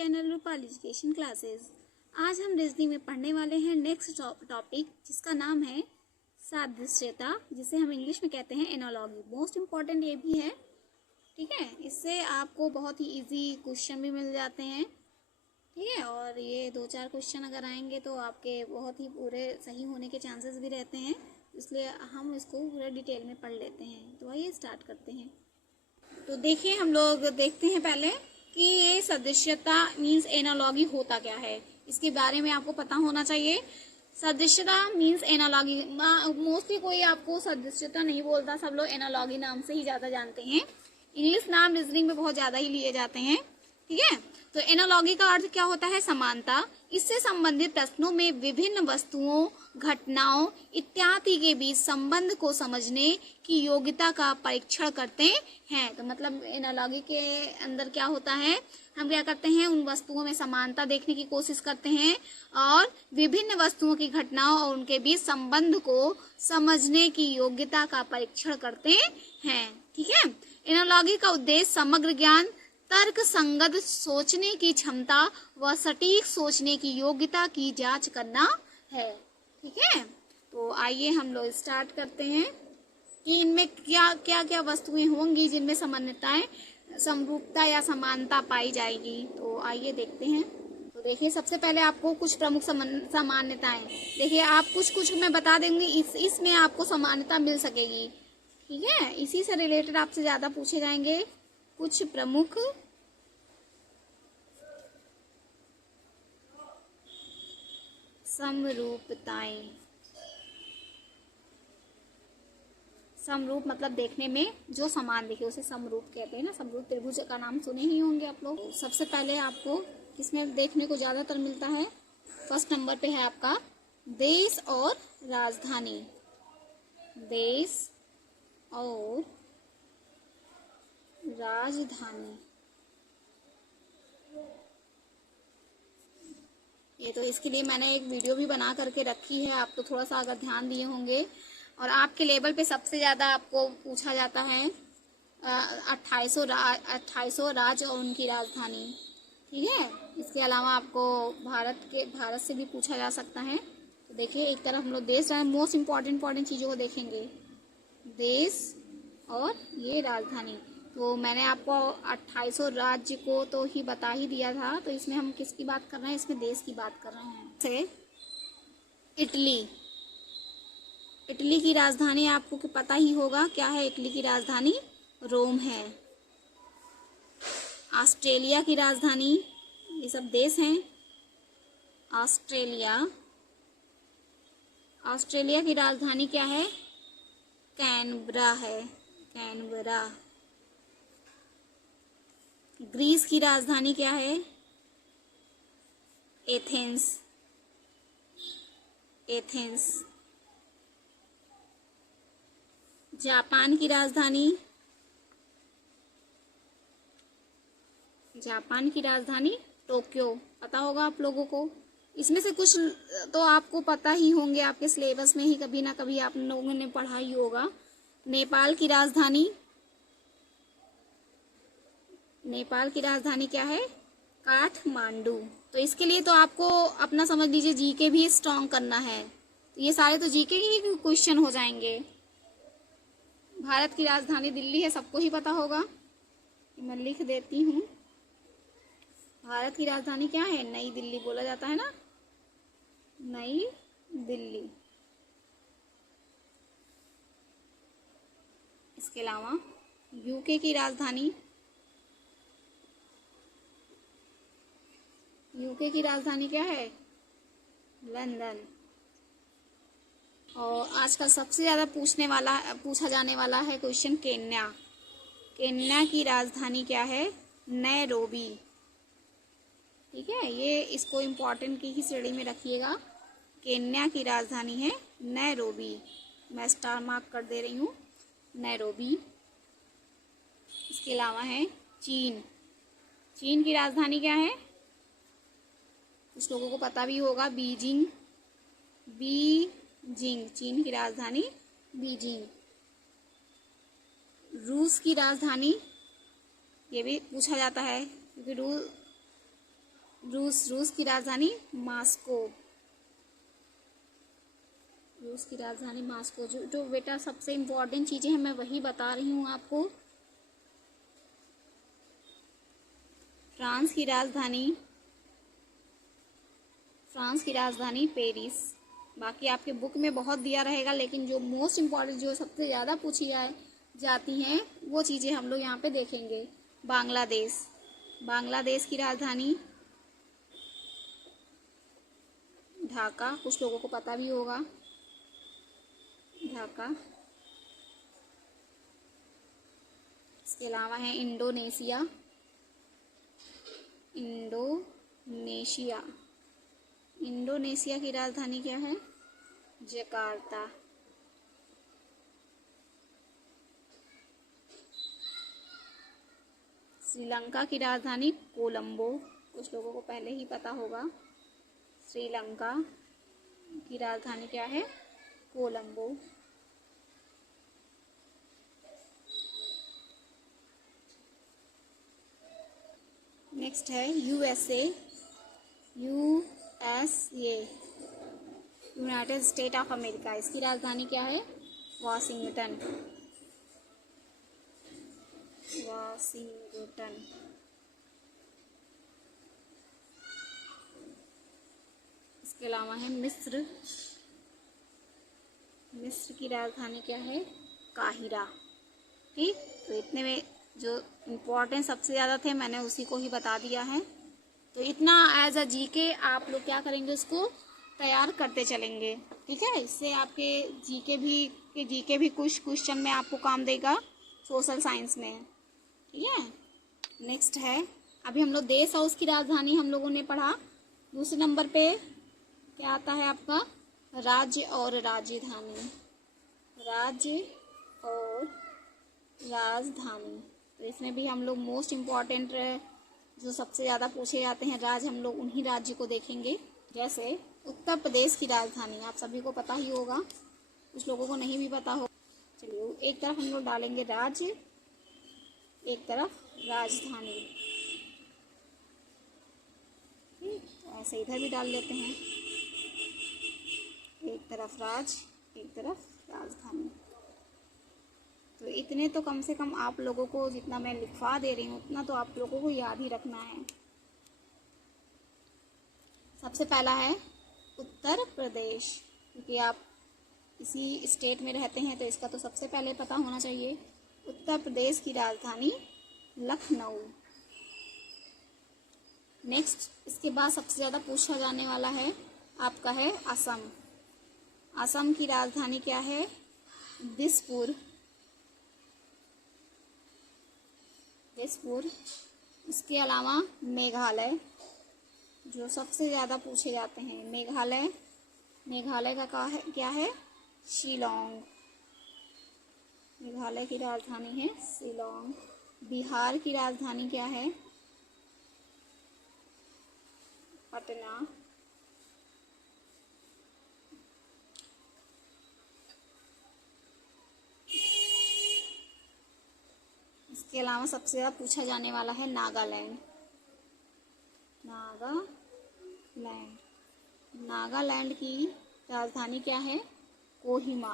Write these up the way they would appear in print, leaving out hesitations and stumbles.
Channel Rupali education classes. आज हम reasoning में पढ़ने वाले हैं नेक्स्ट टॉपिक, जिसका नाम है सादृश्यता, जिसे हम इंग्लिश में कहते हैं एनालॉजी। मोस्ट इम्पॉर्टेंट ये भी है, ठीक है। इससे आपको बहुत ही इजी क्वेश्चन भी मिल जाते हैं, ठीक है। और ये 2-4 क्वेश्चन अगर आएंगे तो आपके बहुत ही पूरे सही होने के चांसेस भी रहते हैं, इसलिए हम इसको पूरे डिटेल में पढ़ लेते हैं। तो आइए स्टार्ट करते हैं। तो देखिए, हम लोग देखते हैं पहले कि ये सदृश्यता मीन्स एनालॉगी होता क्या है, इसके बारे में आपको पता होना चाहिए। सदृश्यता मीन्स एनालॉगी। मोस्टली कोई आपको सदृश्यता नहीं बोलता, सब लोग एनालॉगी नाम से ही ज़्यादा जानते हैं। इंग्लिश नाम रीजनिंग में बहुत ज़्यादा ही लिए जाते हैं, ठीक है। तो एनालॉगी का अर्थ क्या होता है? समानता। इससे संबंधित प्रश्नों में विभिन्न वस्तुओं, घटनाओं इत्यादि के बीच संबंध को समझने की योग्यता का परीक्षण करते हैं। तो मतलब एनालॉगी के अंदर क्या होता है, हम क्या करते हैं, उन वस्तुओं में समानता देखने की कोशिश करते हैं और विभिन्न वस्तुओं की घटनाओं और उनके बीच संबंध को समझने की योग्यता का परीक्षण करते हैं, ठीक है। एनालॉगी का उद्देश्य समग्र ज्ञान, तर्क संगत सोचने की क्षमता व सटीक सोचने की योग्यता की जांच करना है, ठीक है। तो आइए हम लोग स्टार्ट करते हैं कि इनमें क्या क्या क्या वस्तुएं होंगी जिनमें समानताएं, समरूपता या समानता पाई जाएगी। तो आइए देखते हैं। तो देखिए, सबसे पहले आपको कुछ प्रमुख सामान्यताएं, देखिए आप कुछ मैं बता देंगी, इसमें आपको समानता मिल सकेगी, ठीक है। इसी से रिलेटेड आपसे ज्यादा पूछे जाएंगे कुछ प्रमुख समरूपताएं। समरूप मतलब देखने में जो समान दिखे उसे समरूप कहते हैं ना। समरूप त्रिभुज का नाम सुने ही होंगे आप लोग। सबसे पहले आपको किसमें देखने को ज्यादातर मिलता है? फर्स्ट नंबर पे है आपका देश और राजधानी। देश और राजधानी, ये तो इसके लिए मैंने एक वीडियो भी बना करके रखी है, आप तो थोड़ा सा अगर ध्यान दिए होंगे। और आपके लेवल पे सबसे ज़्यादा आपको पूछा जाता है 2800 राज्य और उनकी राजधानी, ठीक है। इसके अलावा आपको भारत से भी पूछा जा सकता है। तो देखिए, एक तरफ हम लोग देश, मोस्ट इम्पॉर्टेंट चीज़ों को देखेंगे, देश और ये राजधानी। तो मैंने आपको 2800 राज्य को तो ही बता ही दिया था, तो इसमें हम किसकी बात कर रहे हैं? इसमें देश की बात कर रहे हैं। से इटली की राजधानी आपको पता ही होगा क्या है। इटली की राजधानी रोम है। ऑस्ट्रेलिया की राजधानी, ये सब देश हैं। ऑस्ट्रेलिया की राजधानी क्या है? कैनबरा है, कैनबरा। ग्रीस की राजधानी क्या है? एथेंस। जापान की राजधानी टोक्यो, पता होगा आप लोगों को। इसमें से कुछ तो आपको पता ही होंगे, आपके सिलेबस में ही कभी ना कभी आप लोगों ने पढ़ा ही होगा। नेपाल की राजधानी क्या है? काठमांडू। तो इसके लिए तो आपको अपना समझ लीजिए जीके भी स्ट्रॉन्ग करना है। तो ये सारे तो जीके के ही क्वेश्चन हो जाएंगे। भारत की राजधानी दिल्ली है, सबको ही पता होगा, मैं लिख देती हूँ। भारत की राजधानी क्या है? नई दिल्ली बोला जाता है ना, नई दिल्ली। इसके अलावा यूके की राजधानी क्या है? लंदन। और आजकल सबसे ज़्यादा पूछा जाने वाला है क्वेश्चन केन्या की राजधानी क्या है? नैरोबी, ठीक है। ये इसको इम्पोर्टेंट की ही श्रेणी में रखिएगा। केन्या की राजधानी है नैरोबी, मैं स्टार मार्क कर दे रही हूँ, नैरोबी। इसके अलावा है चीन की राजधानी क्या है? कुछ लोगों को पता भी होगा, बीजिंग। चीन की राजधानी बीजिंग। रूस की राजधानी, ये भी पूछा जाता है क्योंकि रूस की राजधानी मॉस्को। रूस की राजधानी मॉस्को। जो बेटा सबसे इम्पोर्टेंट चीज़ें हैं मैं वही बता रही हूँ आपको। फ्रांस की राजधानी पेरिस। बाकी आपके बुक में बहुत दिया रहेगा, लेकिन जो मोस्ट इम्पॉर्टेंट, जो सबसे ज़्यादा पूछी जाती हैं वो चीज़ें हम लोग यहाँ पे देखेंगे। बांग्लादेश की राजधानी ढाका। कुछ लोगों को पता भी होगा, ढाका। इसके अलावा है इंडोनेशिया। इंडोनेशिया की राजधानी क्या है? जकार्ता। श्रीलंका की राजधानी कोलंबो। कुछ लोगों को पहले ही पता होगा। श्रीलंका की राजधानी क्या है? कोलंबो। नेक्स्ट है USA. United state of America. इसकी राजधानी क्या है? वाशिंगटन। इसके अलावा है मिस्र की राजधानी क्या है? काहिरा। ठीक, तो इतने में जो इम्पोर्टेंट सबसे ज़्यादा थे मैंने उसी को ही बता दिया है। तो इतना एज अ जीके आप लोग क्या करेंगे, उसको तैयार करते चलेंगे। ठीक है, इससे आपके जीके भी कुछ क्वेश्चन में आपको काम देगा सोशल साइंस में। ठीक है, नेक्स्ट है, अभी हम लोग देश और उसकी राजधानी हम लोगों ने पढ़ा। दूसरे नंबर पे क्या आता है आपका? राज्य और राजधानी। तो इसमें भी हम लोग मोस्ट इम्पॉर्टेंट जो सबसे ज़्यादा पूछे जाते हैं राज्य, हम लोग उन्हीं राज्य को देखेंगे। जैसे उत्तर प्रदेश की राजधानी आप सभी को पता ही होगा, कुछ लोगों को नहीं भी पता हो। चलिए, एक तरफ हम लोग डालेंगे राज्य, एक तरफ राजधानी। तो ऐसे इधर भी डाल लेते हैं, एक तरफ राज्य, एक तरफ राजधानी। तो इतने तो कम से कम आप लोगों को, जितना मैं लिखवा दे रही हूँ उतना तो आप लोगों को याद ही रखना है। सबसे पहला है उत्तर प्रदेश, क्योंकि आप इसी स्टेट में रहते हैं तो इसका तो सबसे पहले पता होना चाहिए। उत्तर प्रदेश की राजधानी लखनऊ। नेक्स्ट, इसके बाद सबसे ज़्यादा पूछा जाने वाला है आपका है असम। असम की राजधानी क्या है? दिसपुर। इसके अलावा मेघालय, जो सबसे ज़्यादा पूछे जाते हैं। मेघालय का क्या है? शिलोंग। मेघालय की राजधानी है शिलोंग। बिहार की राजधानी क्या है? पटना। इसके अलावा सबसे ज़्यादा पूछा जाने वाला है नागालैंड। नागालैंड की राजधानी क्या है? कोहिमा।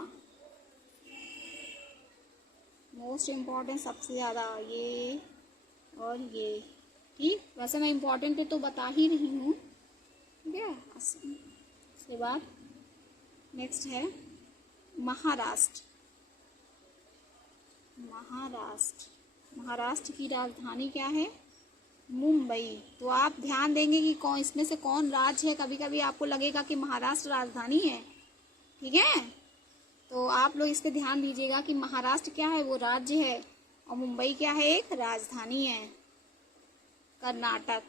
मोस्ट इम्पॉर्टेंट सबसे ज़्यादा ये और ये। ठीक, वैसे मैं इम्पॉर्टेंट तो बता ही रही हूँ। ठीक है, उसके बाद नेक्स्ट है महाराष्ट्र। महाराष्ट्र की राजधानी क्या है? मुंबई। तो आप ध्यान देंगे कि इसमें से कौन राज्य है। कभी कभी आपको लगेगा कि महाराष्ट्र राजधानी है, ठीक है, तो आप लोग इस पे ध्यान दीजिएगा कि महाराष्ट्र क्या है? वो राज्य है, और मुंबई क्या है? एक राजधानी है। कर्नाटक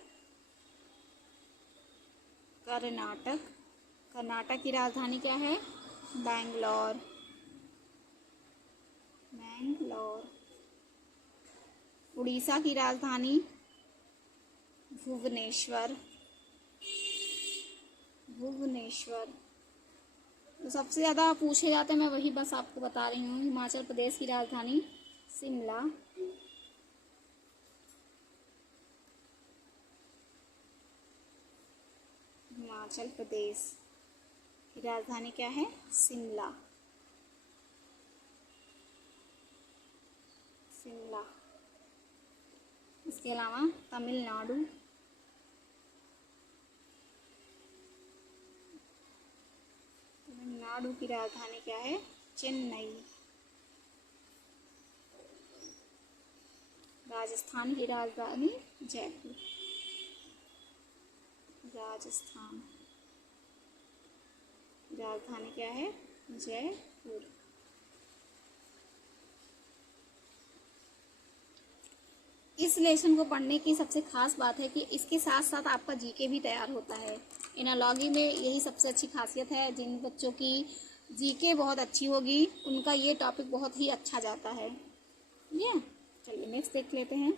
की राजधानी क्या है? बैंगलोर। उड़ीसा की राजधानी भुवनेश्वर। तो सबसे ज़्यादा पूछे जाते हैं, मैं वही बस आपको बता रही हूँ। हिमाचल प्रदेश की राजधानी शिमला। हिमाचल प्रदेश की राजधानी क्या है? शिमला। शिमला। इसके अलावा तमिलनाडु, तमिलनाडु की राजधानी क्या है? चेन्नई। राजस्थान की राजधानी जयपुर। राजस्थान राजधानी क्या है? जयपुर। इस लेसन को पढ़ने की सबसे खास बात है कि इसके साथ साथ आपका जीके भी तैयार होता है। एनालॉजी में यही सबसे अच्छी खासियत है। जिन बच्चों की जीके बहुत अच्छी होगी उनका ये टॉपिक बहुत ही अच्छा जाता है। ये चलिए नेक्स्ट देख लेते हैं।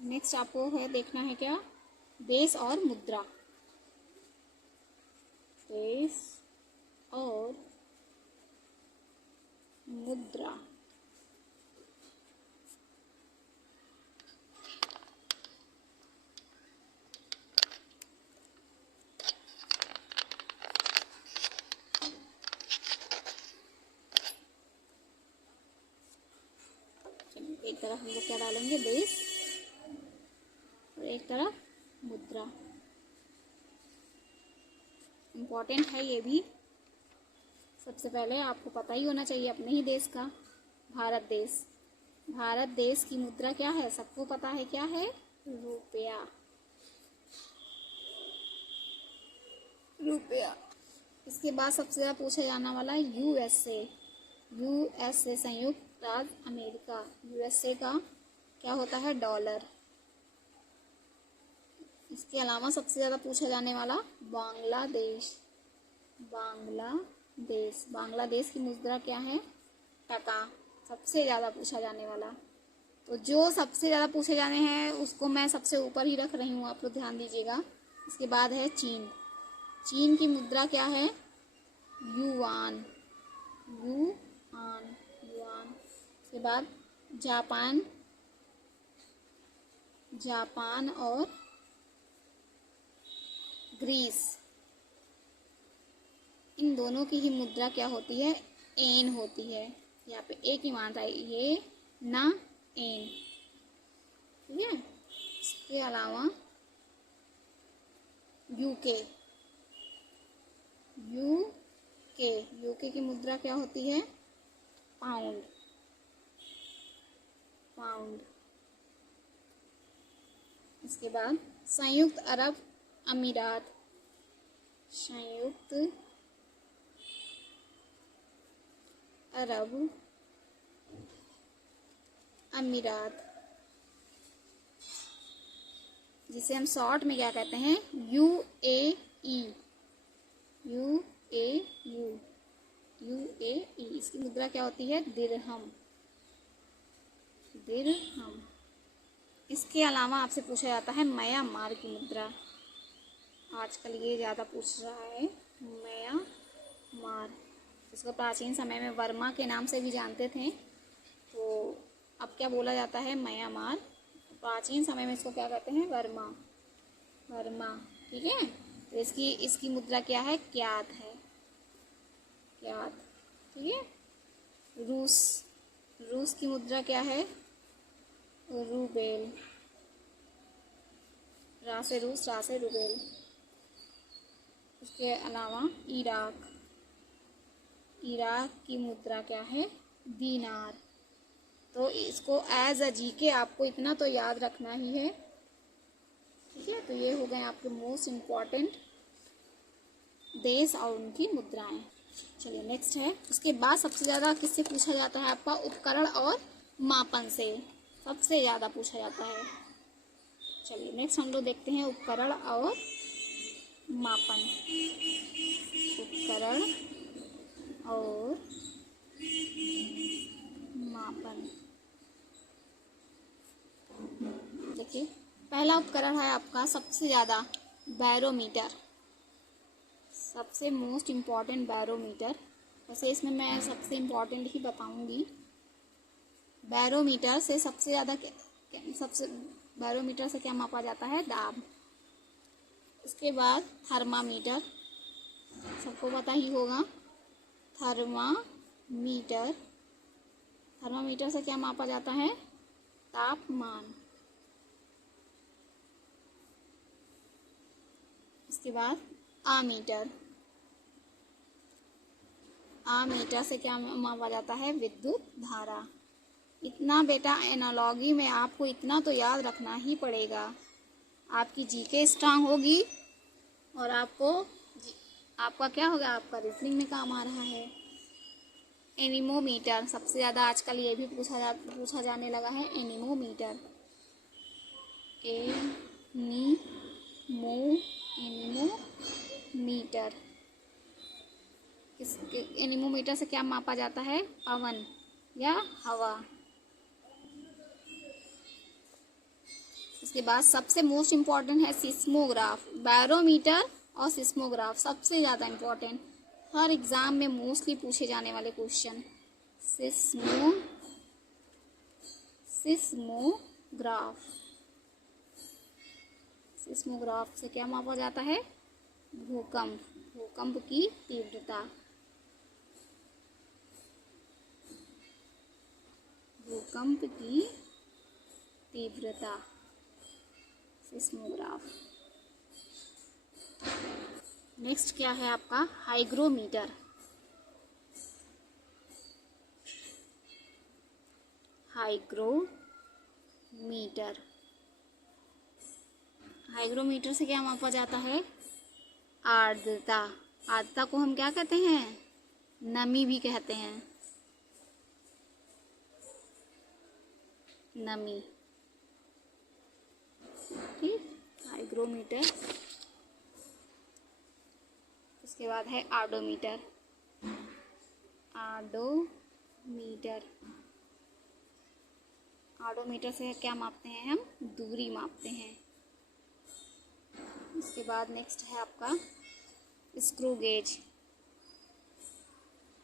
नेक्स्ट आपको है देखना है क्या? देश और मुद्रा। देश और मुद्रा। एक तरफ हम लोग क्या डालेंगे? देश, और एक तरफ मुद्रा। इम्पोर्टेंट है ये भी। सबसे पहले आपको पता ही होना चाहिए अपने ही देश का, भारत देश। भारत देश की मुद्रा क्या है? सबको पता है क्या है? रुपया। रुपया। इसके बाद सबसे ज़्यादा पूछा जाने वाला है यूएसए। यूएसए संयुक्त राज्य अमेरिका। यूएसए का क्या होता है? डॉलर। इसके अलावा सबसे ज़्यादा पूछा जाने वाला बांग्लादेश। बांग्लादेश। बांग्लादेश की मुद्रा क्या है? टका। सबसे ज़्यादा पूछा जाने वाला। तो जो सबसे ज़्यादा पूछे जाने हैं उसको मैं सबसे ऊपर ही रख रही हूँ, आप लोग ध्यान दीजिएगा। इसके बाद है चीन। चीन की मुद्रा क्या है? युआन। युआन। युआन। इसके बाद जापान। जापान और ग्रीस, इन दोनों की ही मुद्रा क्या होती है? एन होती है। यहाँ पे एक ही मान रहा है, ये ना एन। ठीक है। इसके अलावा यूके। यूके की मुद्रा क्या होती है? पाउंड। पाउंड। इसके बाद संयुक्त अरब अमीरात। संयुक्त अरब अमीरात, जिसे हम शॉर्ट में क्या कहते हैं? यूएई। यूएई। इसकी मुद्रा क्या होती है? दिरहम। दिरहम। इसके अलावा आपसे पूछा जाता है म्यांमार की मुद्रा। आजकल ये ज़्यादा पूछ रहा है, म्यांमार। इसको प्राचीन समय में वर्मा के नाम से भी जानते थे, तो अब क्या बोला जाता है? म्यांमार। प्राचीन समय में इसको क्या कहते हैं? वर्मा। वर्मा। ठीक है। तो इसकी मुद्रा क्या है? क्यात है। क्यात। ठीक है। रूस की मुद्रा क्या है? रूबेल। रा से रूस, रा से रूबेल। उसके अलावा इराक की मुद्रा क्या है? दीनार। तो इसको एज अ जीके आपको इतना तो याद रखना ही है। ठीक है। तो ये हो गए आपके मोस्ट इम्पॉर्टेंट देश और उनकी मुद्राएं। चलिए नेक्स्ट है। उसके बाद सबसे ज़्यादा किससे पूछा जाता है? आपका उपकरण और मापन से सबसे ज़्यादा पूछा जाता है। चलिए नेक्स्ट हम लोग देखते हैं उपकरण और मापन। उपकरण और मापन। देखिए पहला उपकरण है आपका सबसे ज़्यादा बैरोमीटर। सबसे मोस्ट इम्पॉर्टेंट बैरोमीटर वैसे इसमें मैं सबसे इम्पोर्टेंट ही बताऊंगी। बैरोमीटर से सबसे ज़्यादा बैरोमीटर से क्या मापा जाता है? दाब। इसके बाद थर्मामीटर, सबको पता ही होगा। थर्मामीटर, थर्मामीटर से क्या मापा जाता है? तापमान। इसके बाद आमीटर, आमीटर से क्या मापा जाता है? विद्युत धारा। इतना बेटा एनालॉजी में आपको इतना तो याद रखना ही पड़ेगा, आपकी जीके स्ट्रांग होगी और आपका क्या होगा? आपका रीजनिंग में काम आ रहा है। एनीमोमीटर, सबसे ज़्यादा आजकल ये भी पूछा जाने लगा है। एनीमोमीटर, एनीमोमीटर, एनीमोमीटर से क्या मापा जाता है? पवन या हवा। इसके बाद सबसे मोस्ट इम्पॉर्टेंट है सिस्मोग्राफ। बैरोमीटर और सिस्मोग्राफ सबसे ज़्यादा इम्पॉर्टेंट, हर एग्ज़ाम में मोस्टली पूछे जाने वाले क्वेश्चन। सिस्मोग्राफ, सिस्मोग्राफ से क्या मापा जाता है? भूकंप, भूकंप की तीव्रता। भूकंप की तीव्रता, सिस्मोग्राफ। नेक्स्ट क्या है आपका? हाइग्रोमीटर। हाइग्रोमीटर, हाइग्रोमीटर से क्या मापा जाता है? आर्द्रता। आर्द्रता को हम क्या कहते हैं? नमी भी कहते हैं, नमी। ठीक, हाइग्रोमीटर। इसके बाद है आर्डोमीटर। आर्डोमीटर, आर्डोमीटर से क्या मापते हैं हम? दूरी मापते हैं। इसके बाद नेक्स्ट है आपका स्क्रू गेज।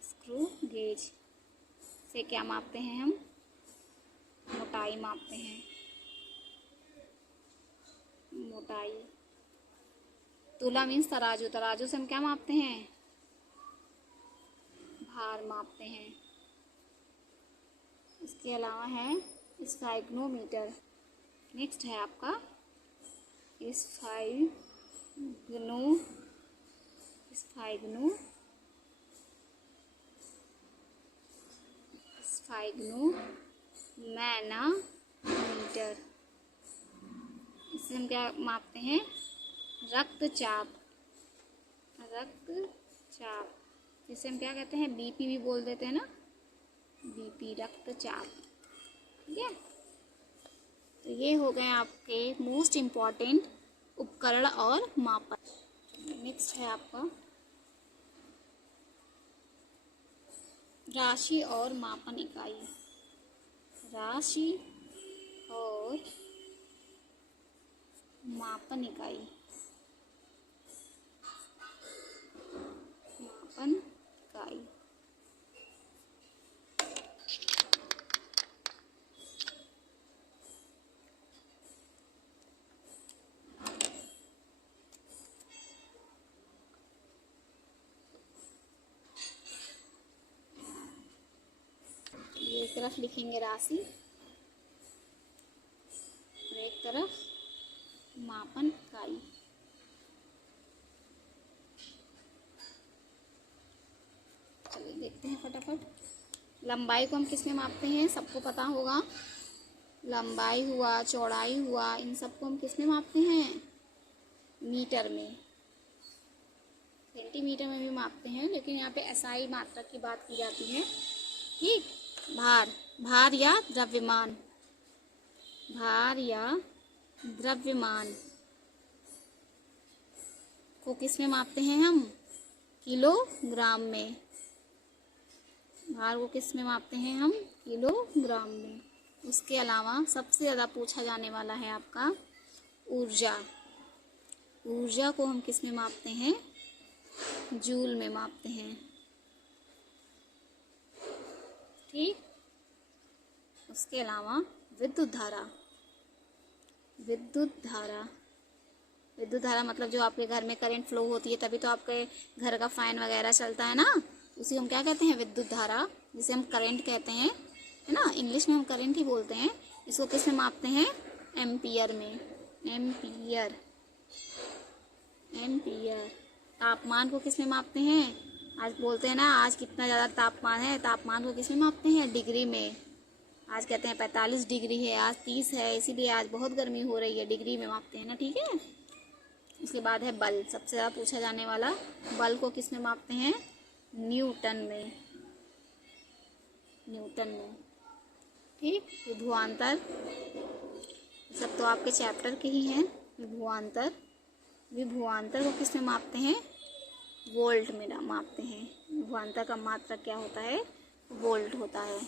स्क्रू गेज से क्या मापते हैं हम? मोटाई मापते हैं, मोटाई। तुला मीन्स तराजू, तराजू से हम क्या मापते हैं? भार मापते हैं। इसके अलावा है स्फैग्नोमीटर। नेक्स्ट है आपका स्फैग्नोमीटर। इससे हम क्या मापते हैं? रक्तचाप, रक्तचाप, जिसे हम क्या कहते हैं? बीपी भी बोल देते हैं ना, बीपी, रक्तचाप। ठीक है, तो ये हो गए आपके मोस्ट इम्पॉर्टेंट उपकरण और मापन। नेक्स्ट है आपका राशि और मापन इकाई। राशि और मापन इकाई, मापन इकाई। एक तरफ लिखेंगे राशि और एक तरफ मापन इकाई। चलिए देखते हैं फटाफट। लंबाई को हम किस में मापते हैं? सबको पता होगा, लंबाई हुआ, चौड़ाई हुआ, इन सबको हम किस में मापते हैं? मीटर में। सेंटीमीटर में भी मापते हैं, लेकिन यहाँ पे एसआई मात्रा की बात की जाती है। ठीक, भार, भार या द्रव्यमान, भार या द्रव्यमान को किस में मापते हैं हम? किलोग्राम में। भार को किस में मापते हैं हम? किलोग्राम में। उसके अलावा सबसे ज़्यादा पूछा जाने वाला है आपका ऊर्जा। ऊर्जा को हम किस में मापते हैं? जूल में मापते हैं। ठीक। उसके अलावा विद्युत धारा। विद्युत धारा, विद्युत धारा मतलब जो आपके घर में करंट फ्लो होती है तभी तो आपके घर का फैन वगैरह चलता है ना, उसी हम क्या कहते हैं, विद्युत धारा, जिसे हम करंट कहते हैं, है ना। इंग्लिश में हम करंट ही बोलते हैं। इसको किस में मापते हैं, एम्पियर में। Ampere, ampere. तापमान को किस में मापते हैं, आज बोलते हैं ना आज कितना ज़्यादा तापमान है, तापमान को किस में मापते हैं, डिग्री में। आज कहते हैं 45 डिग्री है, आज 30 है, इसीलिए आज बहुत गर्मी हो रही है, डिग्री में मापते हैं ना, ठीक है। उसके बाद है बल, सबसे ज़्यादा पूछा जाने वाला। बल को किस में मापते हैं, न्यूटन में। न्यूटन में, ठीक। विभवांतर, सब तो आपके चैप्टर के ही हैं। विभवांतर, विभवांतर को किस में मापते हैं, वोल्ट में मापते हैं। विभवांतर का मात्रा क्या होता है, वोल्ट होता है।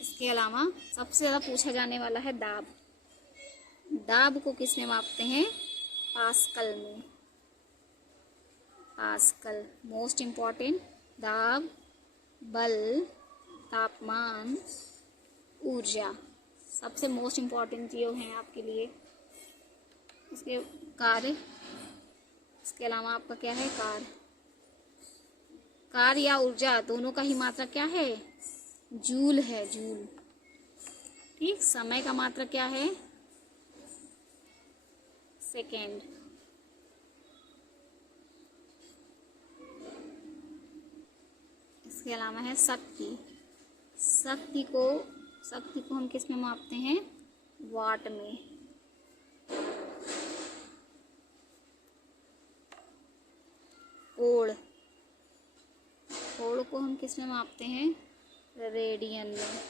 इसके अलावा सबसे ज़्यादा पूछा जाने वाला है दाब। दाब को किस में मापते हैं, पास्कल में। Pascal, most important. दाब, बल, तापमान, ऊर्जा, सबसे मोस्ट इम्पॉर्टेंट ये हैं आपके लिए। इसके कार्य, इसके अलावा आपका क्या है, कार्य। कार्य या ऊर्जा दोनों का ही मात्रा क्या है, जूल है, जूल, ठीक। समय का मात्रा क्या है, सेकेंड। इसके अलावा है शक्ति। शक्ति को हम किस में मापते हैं, वाट में। कोण, कोण को हम किस में मापते हैं, रेडियन में।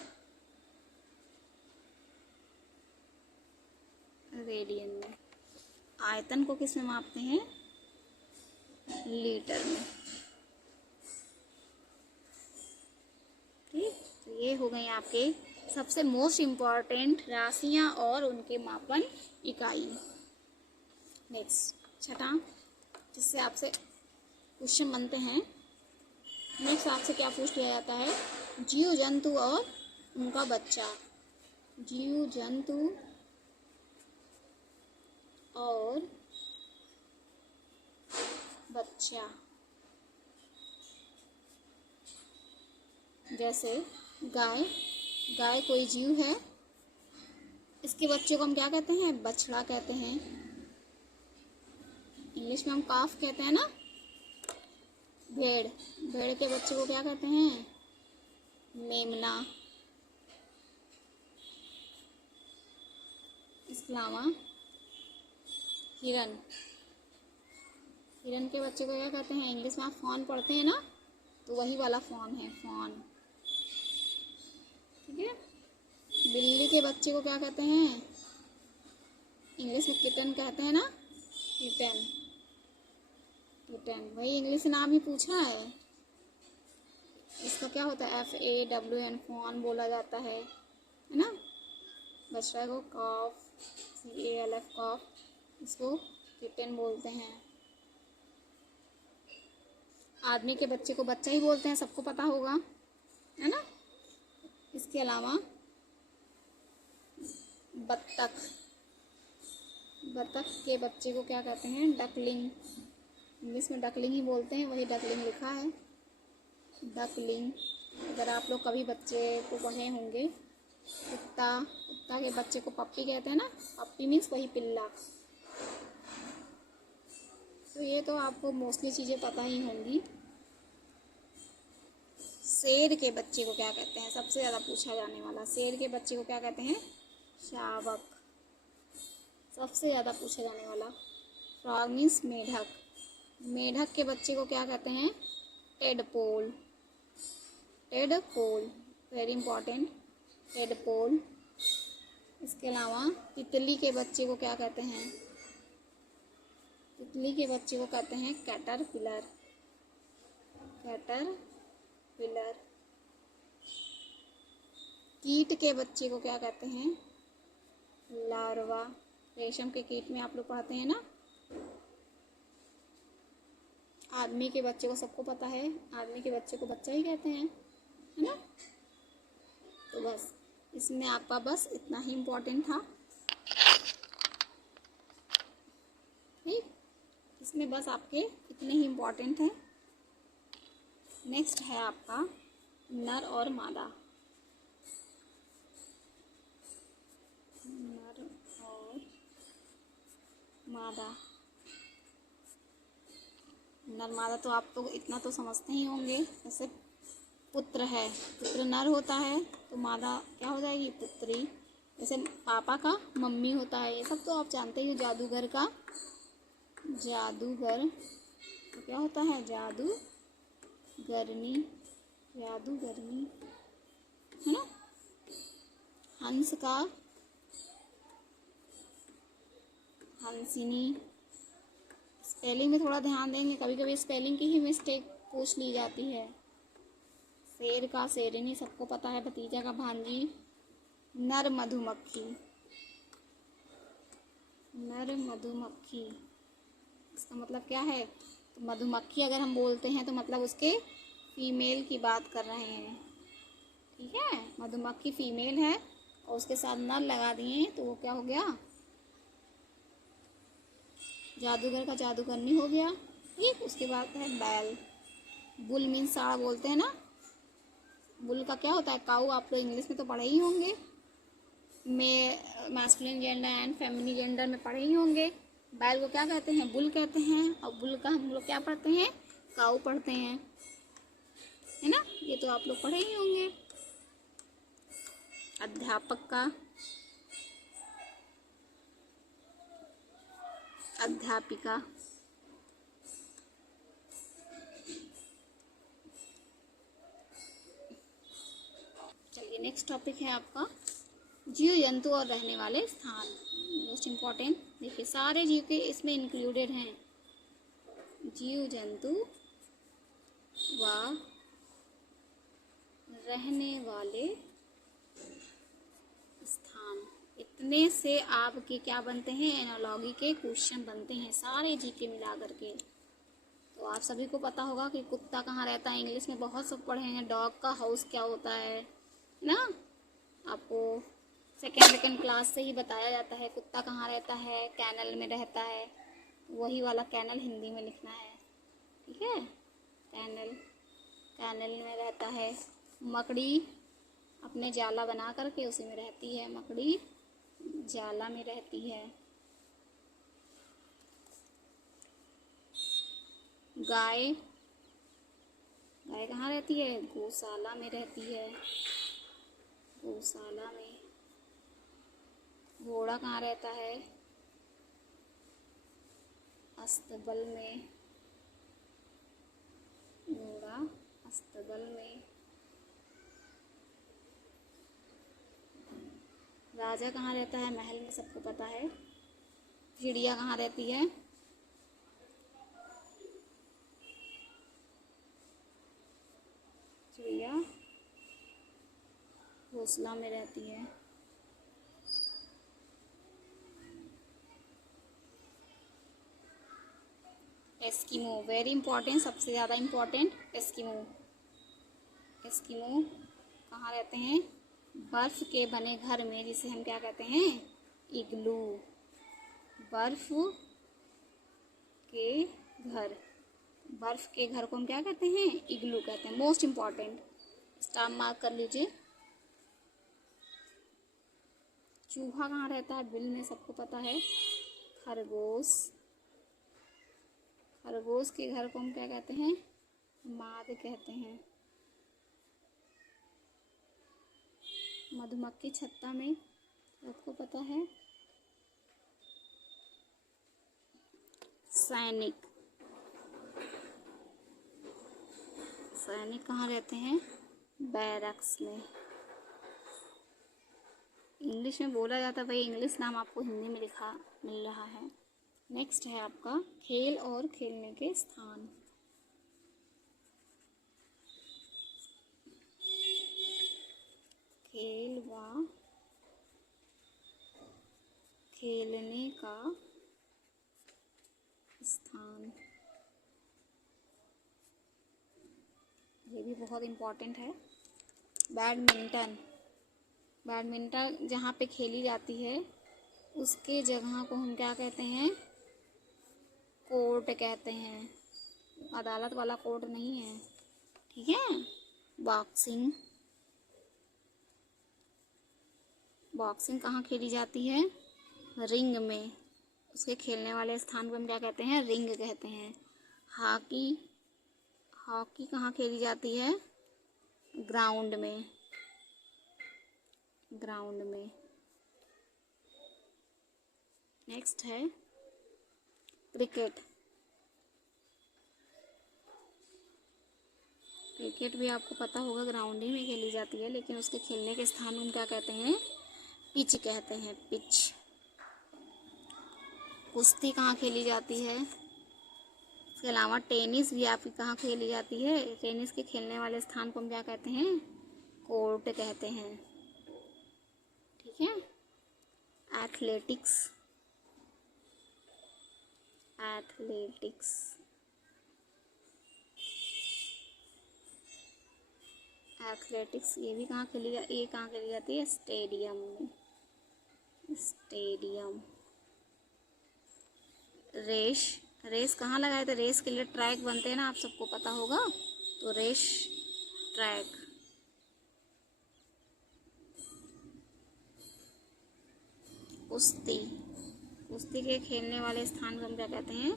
रेडियन में। आयतन को किस में मापते हैं, लीटर में, ठीक। तो ये हो गए आपके सबसे मोस्ट इम्पॉर्टेंट राशियां और उनके मापन इकाई। नेक्स्ट छठा, जिससे आपसे क्वेश्चन बनते हैं। नेक्स्ट आपसे क्या पूछ लिया जाता है, जीव जंतु और उनका बच्चा। जीव जंतु और बच्चा। जैसे गाय, गाय कोई जीव है, इसके बच्चे को हम क्या कहते हैं, बछड़ा कहते हैं। इंग्लिश में हम काफ कहते हैं ना। भेड़, भेड़ के बच्चे को क्या कहते हैं, मेमना। इसके अलावा हिरन, हिरन के बच्चे को क्या कहते हैं, इंग्लिश में आप फॉन पढ़ते हैं ना, तो वही वाला फॉन है, फॉन, ठीक है। बिल्ली के बच्चे को क्या कहते हैं, इंग्लिश में किटन कहते हैं ना, किटन, किटन, वही इंग्लिश नाम ही पूछा है। इसका क्या होता है, FAWN, फॉन बोला जाता है ना। बछड़ा को कॉफ, CALF, कॉफ, इसको किटन बोलते हैं। आदमी के बच्चे को बच्चा ही बोलते हैं, सबको पता होगा, है ना। इसके अलावा बत्तख, बत्तख के बच्चे को क्या कहते हैं, डकलिंग। इंग्लिश में डकलिंग ही बोलते हैं, वही डकलिंग लिखा है, डकलिंग। अगर आप लोग कभी बच्चे को पढ़े होंगे, कुत्ता, कुत्ता के बच्चे को पप्पी कहते हैं ना, पप्पी मीन्स वही पिल्ला। तो ये तो आपको मोस्टली चीज़ें पता ही होंगी। शेर के बच्चे को क्या कहते हैं, सबसे ज़्यादा पूछा जाने वाला, शेर के बच्चे को क्या कहते हैं, शावक, सबसे ज़्यादा पूछा जाने वाला। फ्रॉग मीन्स मेढक, मेढक के बच्चे को क्या कहते हैं, tadpole, tadpole, very important, tadpole. इसके अलावा तितली के बच्चे को क्या कहते हैं, तितली के बच्चे को कहते हैं कैटरपिलर, कैटरपिलर। कीट के बच्चे को क्या कहते हैं, लार्वा, रेशम के कीट में आप लोग पढ़ते हैं ना। आदमी के बच्चे को सबको पता है, आदमी के बच्चे को बच्चा ही कहते हैं, है ना। तो बस इसमें आपका बस इतना ही इम्पोर्टेंट था, ठीक। इसमें बस आपके इतने ही इम्पोर्टेंट है। नेक्स्ट है आपका नर और मादा। नर और मादा। नर मादा तो आप तो इतना तो समझते ही होंगे। जैसे पुत्र है, पुत्र नर होता है तो मादा क्या हो जाएगी, पुत्री। जैसे पापा का मम्मी होता है, ये सब तो आप जानते ही हो। जादूगर का जादूगर तो क्या होता है, जादूगरनी, जादूगरनी, है ना। हंस का हंसिनी। स्पेलिंग में थोड़ा ध्यान देंगे, कभी कभी स्पेलिंग की ही मिस्टेक पूछ ली जाती है। शेर का शेरनी, सबको पता है। भतीजा का भांजी। नर मधुमक्खी, नर मधुमक्खी, इसका मतलब क्या है, तो मधुमक्खी अगर हम बोलते हैं तो मतलब उसके फीमेल की बात कर रहे हैं, ठीक है। मधुमक्खी फीमेल है और उसके साथ नर लगा दिए तो वो क्या हो गया, जादूगर का जादूगरनी हो गया, ठीक। उसके बाद है बैल। बुल मीन्स साड़ा बोलते हैं ना। बुल का क्या होता है, काऊ। आप लोग इंग्लिश में तो पढ़े ही होंगे, में masculine gender and feminine gender में पढ़े ही होंगे। बैल को क्या कहते हैं, बुल कहते हैं। और बुल का हम लोग क्या पढ़ते हैं, काऊ पढ़ते हैं, है ना। ये तो आप लोग पढ़े ही होंगे। अध्यापक का अध्यापिका। चलिए नेक्स्ट टॉपिक है आपका जीव जंतु और रहने वाले स्थान। Most important. देखिए सारे जीव के इसमें इंक्लूडेड हैं। जीव जंतु व रहने वाले स्थान। इतने से आपके क्या बनते हैं, एनालॉजी के क्वेश्चन बनते हैं, सारे जी के मिला करके। तो आप सभी को पता होगा कि कुत्ता कहाँ रहता है, इंग्लिश में बहुत सब पढ़े हैं। डॉग का हाउस क्या होता है ना, आपको सेकेंड क्लास से ही बताया जाता है। कुत्ता कहाँ रहता है, कैनल में रहता है, वही वाला कैनल हिंदी में लिखना है, ठीक है। कैनल, कैनल में रहता है। मकड़ी अपने जाला बना करके उसी में रहती है, मकड़ी जाला में रहती है। गाय, गाय कहाँ रहती है, गौशाला में रहती है, गौशाला में। घोड़ा कहाँ रहता है, अस्तबल में, घोड़ा अस्तबल में। राजा कहाँ रहता है, महल में, सबको पता है। चिड़िया कहाँ रहती है, चिड़िया घोंसला में रहती है। एस्किमो, वेरी इंपॉर्टेंट, सबसे ज़्यादा इम्पोर्टेंट। एस्किमो, एस्किमो कहाँ रहते हैं, बर्फ़ के बने घर में, जिसे हम क्या कहते हैं, इग्लू। बर्फ़ के घर, बर्फ़ के घर को हम क्या कहते हैं, इग्लू कहते हैं। मोस्ट इम्पॉर्टेंट, स्टार मार्क कर लीजिए। चूहा कहाँ रहता है, बिल में, सबको पता है। खरगोश, खरगोश के घर को हम क्या कहते हैं, माद कहते हैं। मधुमक्खी छत्ता में, सबको पता है। सैनिक, सैनिक कहाँ रहते हैं, बैरक्स में। इंग्लिश में बोला जाता है भाई, इंग्लिश नाम आपको हिंदी में लिखा मिल रहा है। नेक्स्ट है आपका खेल और खेलने के स्थान। खेल व खेलने का स्थान। ये भी बहुत इम्पोर्टेंट है। बैडमिंटन, बैडमिंटन जहाँ पे खेली जाती है उसके जगह को हम क्या कहते हैं? कोर्ट कहते हैं। अदालत वाला कोर्ट नहीं है, ठीक है। बॉक्सिंग, बॉक्सिंग कहाँ खेली जाती है? रिंग में। उसके खेलने वाले स्थान को हम क्या कहते हैं? रिंग कहते हैं। हॉकी, हॉकी कहाँ खेली जाती है? ग्राउंड में, ग्राउंड में। नेक्स्ट है क्रिकेट। क्रिकेट भी आपको पता होगा ग्राउंड ही में खेली जाती है, लेकिन उसके खेलने के स्थान को हम क्या कहते हैं? पिच कहते हैं, पिच। कुश्ती कहाँ खेली जाती है? इसके अलावा टेनिस भी आपकी कहाँ खेली जाती है? टेनिस के खेलने वाले स्थान को हम क्या कहते हैं? कोर्ट कहते हैं, ठीक है। एथलेटिक्स, एथलेटिक्स, एथलेटिक्स ये भी कहाँ खेली जाती है? स्टेडियम में, स्टेडियम। रेस, रेस कहाँ लगाए थे? रेस के लिए ट्रैक बनते हैं ना, आप सबको पता होगा, तो रेस ट्रैक। कुश्ती, कुश्ती के खेलने वाले स्थान को हम क्या कहते हैं?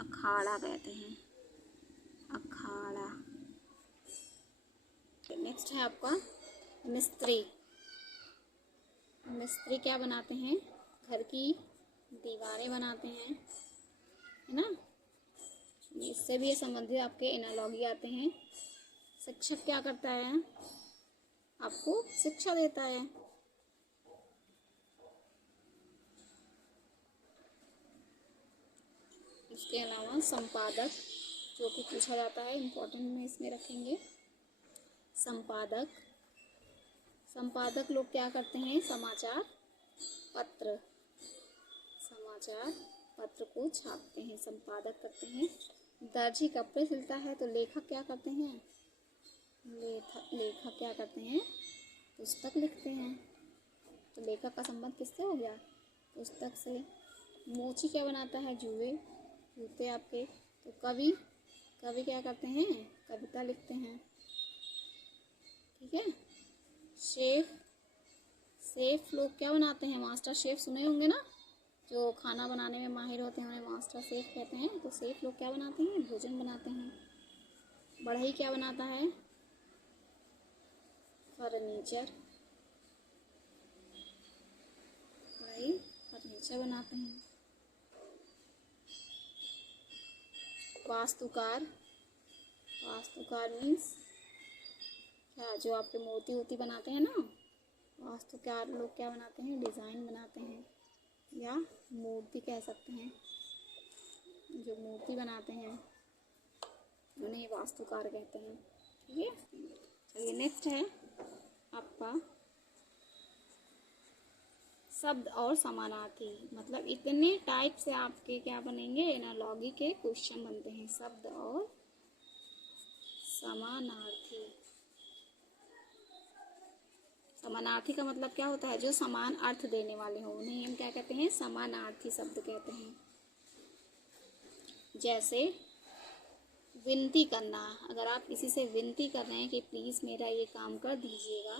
अखाड़ा कहते हैं, अखाड़ा। नेक्स्ट है आपका मिस्त्री। मिस्त्री क्या बनाते हैं? घर की दीवारें बनाते हैं, है ना। इससे भी ये संबंधित आपके एनालॉजी आते हैं। शिक्षक क्या करता है? आपको शिक्षा देता है। इसके अलावा संपादक, जो कि पूछा जाता है, इम्पोर्टेंट में इसमें रखेंगे। संपादक, संपादक लोग क्या करते हैं? समाचार पत्र, समाचार पत्र को छापते हैं, संपादक करते हैं। दर्जी कपड़े सिलता है तो लेखक क्या करते हैं? लेखक क्या करते हैं? पुस्तक लिखते हैं। तो लेखक का संबंध किससे हो गया? पुस्तक से। मोची क्या बनाता है? जूते आपके। तो कवि, कवि क्या करते हैं? कविता लिखते हैं, ठीक है। शेफ, शेफ लोग क्या बनाते हैं? मास्टर शेफ सुने होंगे ना, जो खाना बनाने में माहिर होते हैं उन्हें मास्टर शेफ कहते हैं। तो शेफ लोग क्या बनाते हैं? भोजन बनाते हैं। बढ़ई क्या बनाता है? फर्नीचर, बढ़ई फर्नीचर बनाते हैं। वास्तुकार, वास्तुकार मीन्स क्या? जो आपके मूर्ति वूर्ति बनाते हैं ना, वास्तुकार लोग क्या बनाते हैं? डिज़ाइन बनाते हैं, या मूर्ति कह सकते हैं। जो मूर्ति बनाते हैं उन्हें वास्तुकार कहते हैं, ठीक है। चलिए नेक्स्ट है आपका शब्द और समानार्थी। मतलब इतने टाइप से आपके क्या बनेंगे? एनालॉजी के क्वेश्चन बनते हैं। शब्द और समानार्थी। समानार्थी का मतलब क्या होता है? जो समान अर्थ देने वाले हो उन्हें हम क्या कहते हैं? समानार्थी शब्द कहते हैं। जैसे विनती करना, अगर आप किसी से विनती कर रहे हैं कि प्लीज़ मेरा ये काम कर दीजिएगा,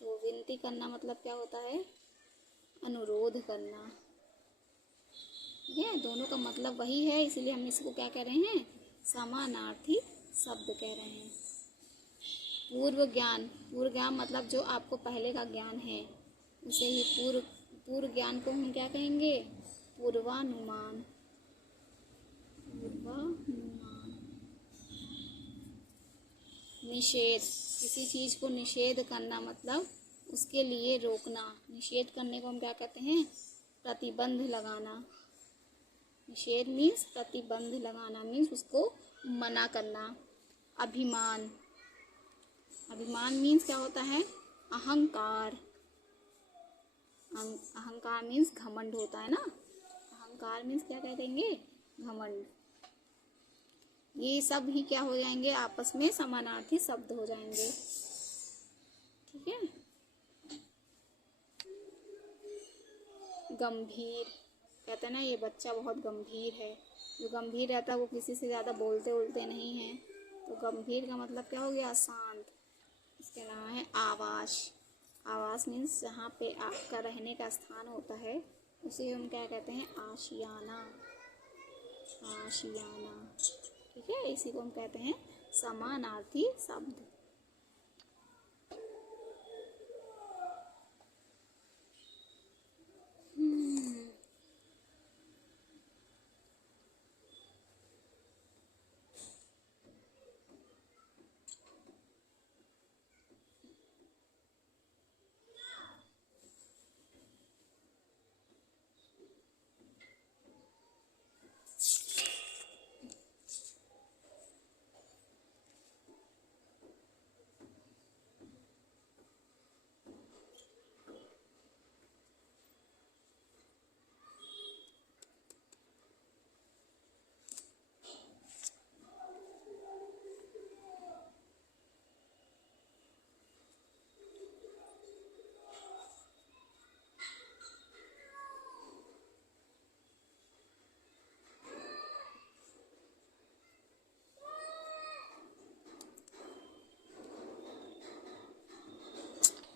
तो विनती करना मतलब क्या होता है? अनुरोध करना, ठीक है। दोनों का मतलब वही है, इसीलिए हम इसको क्या कह रहे हैं? समानार्थी शब्द कह रहे हैं। पूर्व ज्ञान, पूर्व ज्ञान मतलब जो आपको पहले का ज्ञान है उसे ही पूर्व ज्ञान को हम क्या कहेंगे? पूर्वानुमान, पूर्वानुमान। निषेध, किसी चीज़ को निषेध करना मतलब उसके लिए रोकना। निषेध करने को हम क्या कहते हैं? प्रतिबंध लगाना। निषेध मीन्स प्रतिबंध लगाना, मीन्स उसको मना करना। अभिमान, अभिमान मीन्स क्या होता है? अहंकार। अहंकार मीन्स घमंड होता है ना, अहंकार मीन्स क्या कह देंगे? घमंड। ये सब ही क्या हो जाएंगे, आपस में समानार्थी शब्द हो जाएंगे। ठीक है। गंभीर, कहते हैं ना ये बच्चा बहुत गंभीर है। जो गंभीर रहता है वो किसी से ज़्यादा बोलते उलते नहीं हैं। तो गंभीर का मतलब क्या हो गया, शांत। इसके अलावा है आवास। आवास मीन्स जहाँ पे आपका रहने का स्थान होता है उसे हम क्या कहते हैं, आशियाना। आशियाना, ठीक है। इसी को हम कहते हैं समानार्थी शब्द।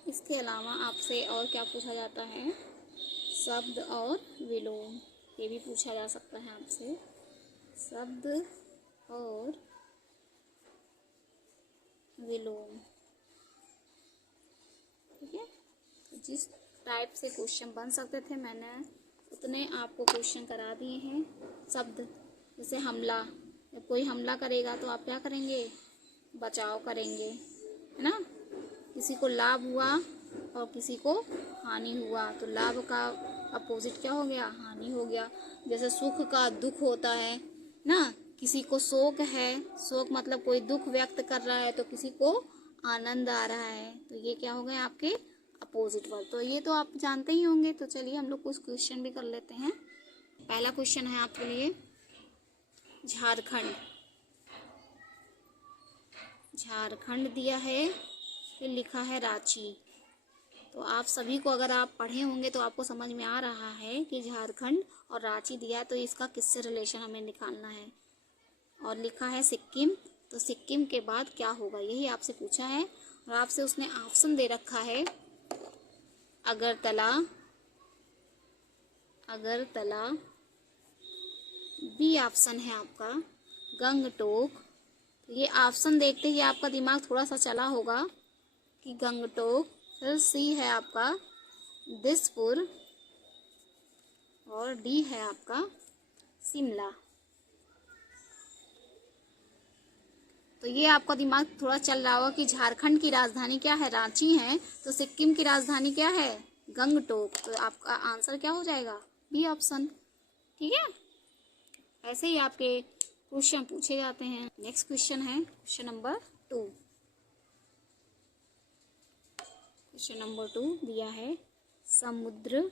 इसके अलावा आपसे और क्या पूछा जाता है, शब्द और विलोम, ये भी पूछा जा सकता है आपसे। शब्द और विलोम, ठीक है। तो जिस टाइप से क्वेश्चन बन सकते थे मैंने उतने आपको क्वेश्चन करा दिए हैं। शब्द जैसे हमला, जब कोई हमला करेगा तो आप क्या करेंगे, बचाव करेंगे, है ना। किसी को लाभ हुआ और किसी को हानि हुआ तो लाभ का अपोजिट क्या हो गया, हानि हो गया। जैसे सुख का दुख होता है ना, किसी को शोक है, शोक मतलब कोई दुख व्यक्त कर रहा है, तो किसी को आनंद आ रहा है, तो ये क्या हो गए आपके अपोजिट वर्ड। तो ये तो आप जानते ही होंगे। तो चलिए हम लोग कुछ क्वेश्चन भी कर लेते हैं। पहला क्वेश्चन है आपके लिए, झारखंड। झारखंड दिया है, फिर लिखा है रांची। तो आप सभी को अगर आप पढ़े होंगे तो आपको समझ में आ रहा है कि झारखंड और रांची दिया है तो इसका किससे रिलेशन हमें निकालना है। और लिखा है सिक्किम, तो सिक्किम के बाद क्या होगा यही आपसे पूछा है। और आपसे उसने ऑप्शन दे रखा है अगरतला, अगरतला, बी ऑप्शन है आपका गंगटोक। तो ये ऑप्शन देखते ही आपका दिमाग थोड़ा सा चला होगा कि गंगटोक। फिर सी है आपका दिसपुर और डी है आपका शिमला। तो ये आपका दिमाग थोड़ा चल रहा होगा कि झारखंड की राजधानी क्या है, रांची है, तो सिक्किम की राजधानी क्या है, गंगटोक। तो आपका आंसर क्या हो जाएगा, बी ऑप्शन। ठीक है, ऐसे ही आपके क्वेश्चन पूछे जाते हैं। नेक्स्ट क्वेश्चन है क्वेश्चन नंबर 2। क्वेश्चन नंबर 2 दिया है समुद्र,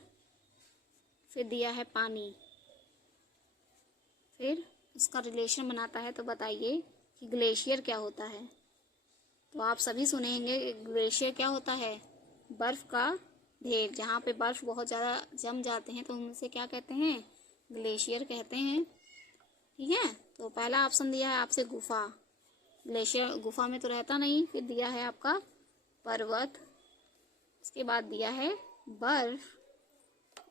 फिर दिया है पानी, फिर उसका रिलेशन बनाता है। तो बताइए कि ग्लेशियर क्या होता है। तो आप सभी सुनेंगे ग्लेशियर क्या होता है, बर्फ का ढेर। जहाँ पे बर्फ बहुत ज़्यादा जम जाते हैं तो उनसे क्या कहते हैं, ग्लेशियर कहते हैं। ठीक है, तो पहला ऑप्शन दिया है आपसे गुफा, ग्लेशियर गुफा में तो रहता नहीं। फिर दिया है आपका पर्वत, उसके बाद दिया है बर्फ,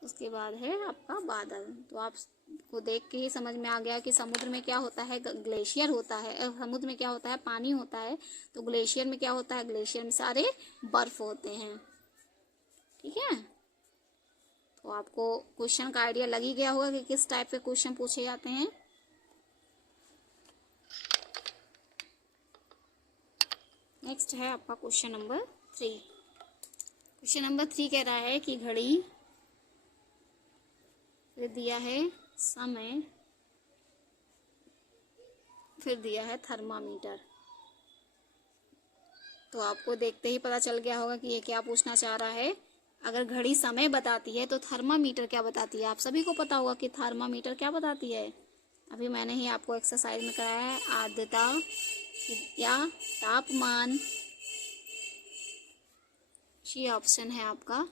उसके बाद है आपका बादल। तो आपको देख के ही समझ में आ गया कि समुद्र में क्या होता है, ग्लेशियर होता है। समुद्र में क्या होता है, पानी होता है। तो ग्लेशियर में क्या होता है, ग्लेशियर में सारे बर्फ होते हैं। ठीक है, तो आपको क्वेश्चन का आइडिया लग ही गया होगा कि किस टाइप के क्वेश्चन पूछे जाते हैं। नेक्स्ट है आपका क्वेश्चन नंबर 3। क्वेश्चन नंबर 3 कह रहा है कि घड़ी, फिर दिया है समय, फिर दिया है थर्मामीटर। तो आपको देखते ही पता चल गया होगा कि ये क्या पूछना चाह रहा है। अगर घड़ी समय बताती है तो थर्मामीटर क्या बताती है। आप सभी को पता होगा कि थर्मामीटर क्या बताती है, अभी मैंने ही आपको एक्सरसाइज में कराया है। आर्द्रता या तापमान, सी ऑप्शन है आपका।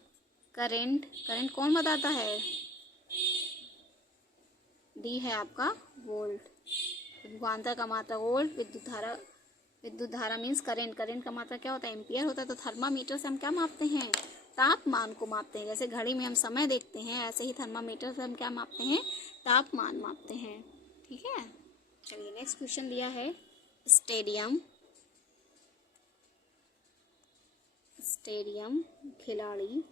करंट, करंट कौन बताता है? डी है आपका वोल्ट। विभवांतर का मात्रा वोल्ट, विद्युत धारा मीन्स करंट, करंट का मात्रा क्या होता है? एम्पियर होता है। तो थर्मामीटर से हम क्या मापते हैं? तापमान को मापते हैं। जैसे घड़ी में हम समय देखते हैं, ऐसे ही थर्मामीटर से हम क्या मापते हैं? तापमान मापते हैं। ठीक है, चलिए नेक्स्ट क्वेश्चन दिया है स्टेडियम। स्टेडियम खिलाड़ी,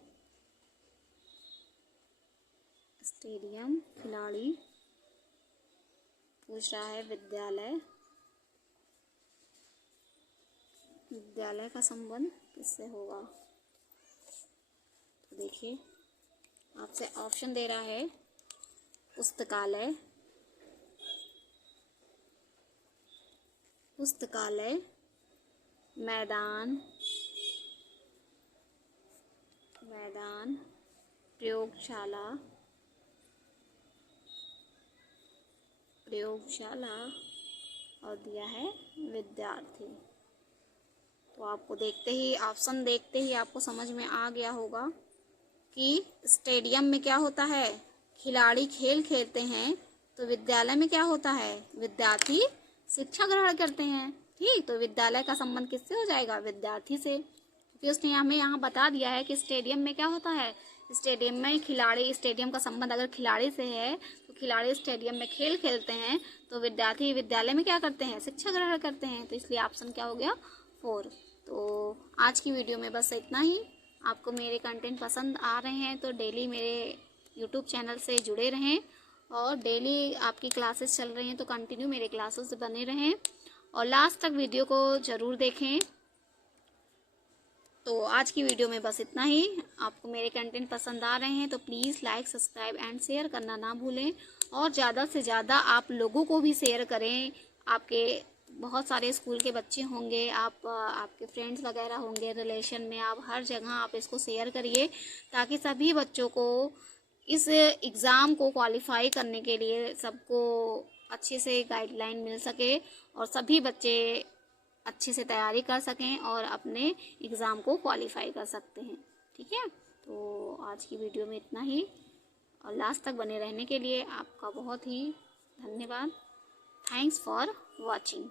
स्टेडियम खिलाड़ी पूछ रहा है विद्यालय, विद्यालय का संबंध किससे होगा? तो देखिए आपसे ऑप्शन दे रहा है पुस्तकालय, पुस्तकालय, मैदान, मैदान, प्रयोगशाला, प्रयोगशाला और दिया है विद्यार्थी। तो आपको देखते ही, ऑप्शन देखते ही आपको समझ में आ गया होगा कि स्टेडियम में क्या होता है? खिलाड़ी खेल खेलते हैं। तो विद्यालय में क्या होता है? विद्यार्थी शिक्षा ग्रहण करते हैं। ठीक, तो विद्यालय का संबंध किससे हो जाएगा? विद्यार्थी से, क्योंकि उसने हमें यहाँ बता दिया है कि स्टेडियम में क्या होता है? स्टेडियम में खिलाड़ी, स्टेडियम का संबंध अगर खिलाड़ी से है तो खिलाड़ी स्टेडियम में खेल खेलते हैं, तो विद्यार्थी विद्यालय में क्या करते हैं? शिक्षा ग्रहण करते हैं। तो इसलिए ऑप्शन क्या हो गया? 4। तो आज की वीडियो में बस इतना ही। आपको मेरे कंटेंट पसंद आ रहे हैं तो डेली मेरे यूट्यूब चैनल से जुड़े रहें, और डेली आपकी क्लासेस चल रही हैं तो कंटिन्यू मेरे क्लासेस से बने रहें, और लास्ट तक वीडियो को ज़रूर देखें। तो आज की वीडियो में बस इतना ही। आपको मेरे कंटेंट पसंद आ रहे हैं तो please like, subscribe and share करना ना भूलें, और ज़्यादा से ज़्यादा आप लोगों को भी शेयर करें। आपके बहुत सारे स्कूल के बच्चे होंगे, आपके फ्रेंड्स वगैरह होंगे रिलेशन में, आप हर जगह आप इसको शेयर करिए, ताकि सभी बच्चों को इस एग्ज़ाम को क्वालिफाई करने के लिए सबको अच्छे से गाइडलाइन मिल सके, और सभी बच्चे अच्छे से तैयारी कर सकें और अपने एग्ज़ाम को क्वालिफाई कर सकते हैं। ठीक है, तो आज की वीडियो में इतना ही, और लास्ट तक बने रहने के लिए आपका बहुत ही धन्यवाद। Thanks for watching.